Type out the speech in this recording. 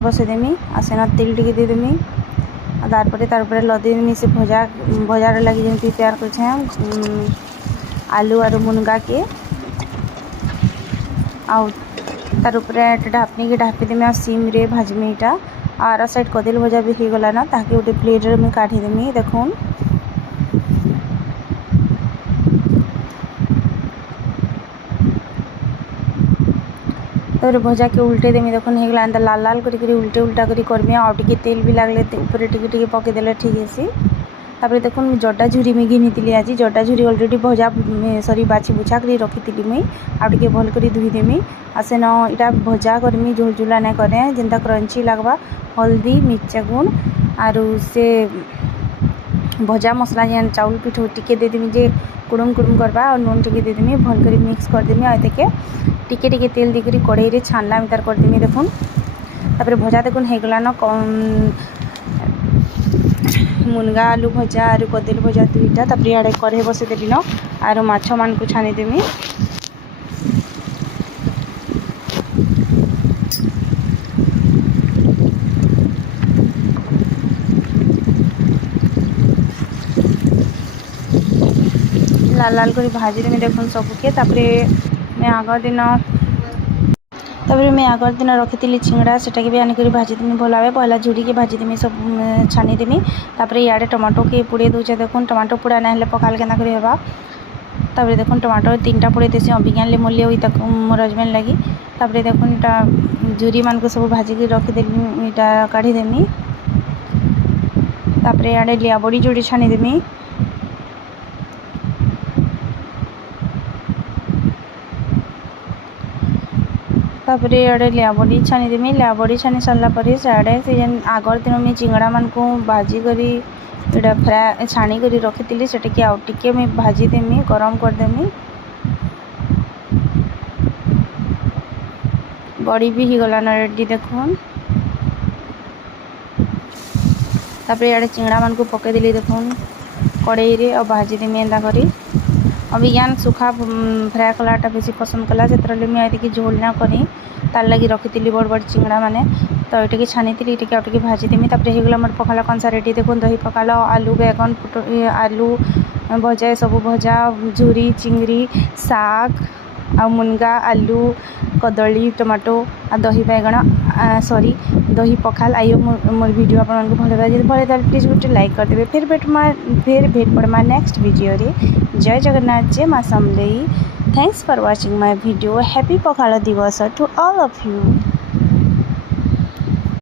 बसईदेमी आ सेना तेल टी देदेमी तारपर तार ऊपर लदेदेमी से भजार लगी जमी तैयार कर आलू और मुनगा के तार ऊपर ढापनी के ढापीदेमी आ सिम रे भाजमी यहाँ आर साइड कदली भजा भी हो गलाना ताकि गोटे प्लेट रे मुझे काढ़ीदेमी देखून तो भजा के उल्टे देमी देखुन होगा एंता लाल लाल करी उल्टे उल्टा करी करमी आ तेल भी लगले ऊपर टिके पकईदे ठीक है। तापर देखुन जड्डा झुरी मुझे घिनी आज जड्डा झुरी अलरेडी भजा सरी बाछी बुछा कर रखी मुई आगे भल कर धोईदेमी आ सेन इटा भजा करमी झोल झुला नहीं करे जेनता क्रंची लगवा हल्दी मिर्चा गुण आरु से भजा मसला जेन चाउल पिठो टिके देदेमी जे कुड़ुम कुड़ुम करवा और नून टिके देदेमी भल कर मिक्स करदेमी आ देखे टिके टिके तेल देकर कड़ाई रे छानला तार करदेमी देखुन तापर भजा देखुन होगलान मुनगा आलू भजा आरु कदली भजा दुईटा तापर इे कढ़े बसईदेली न आरु माछ मान को छानीदेमी लाल लाल कर भाजीदेमी देखुन सबके मैं आगर दिन रखी छिंगड़ा सेटा भी आनिक भाजीदेमी भल भाव पहला झुड़ी के भाजीदेमी सब छानीदेमी तापर इे टमाटो के पुड़े दूचे देखुन टमाटो पुड़ा ना पकाल के होगा तापर देखुन टमाटो 3टा पुड़े देसी अभिज्ञान मूल्य हुई मोर हजबैंड लगी तापर देखुन इटा झुरी मान को सब भाजिक रखीदेमी इटा काढ़ीदेमी तापर इे लिया बड़ी जोड़ी छानीदेमी तापर इे लिया बड़ी छानीदेमी लिया बड़ी छानी सारापर सियाड़े से आगर दिन मुझे चिंगड़ा मान को भाजी करी इटा फ्राए छाणी करी रखी से टिके मुझे भाजीदेमी गरम करदेमी बड़ी भी गलान रेडी देखुन तापर इे चिंगड़ा मान को पकईदेली देखुन कड़ाई रे और भाजीदेमी एंता करी अभिज्ञान सुखा फ्राए कलाटा बेसी पसंद कला से मुझे झोल ना करी तार लगी रखी बड़ बड़ चिंगड़ा माने तो ये छानी टे भाजीदेमी तापर होगला मोर पखाला कंसा रेडी देखुन दही पखाला आलू बैगन आलू भजा सब भजा झुरी चिंगड़ी साग आ मुनगा आलू कदली टमाटो आ दही बैगन सॉरी दही पखाल आइयो मोर वीडियो आपको भल लगे प्लीज गोटे लाइक करदे फिर भेट पड़मा नेक्स्ट वीडियो रे। जय जगन्नाथ जय माँ Samalei. Thanks for watching my video. Happy Pakhala दिवस टू ऑल ऑफ यू।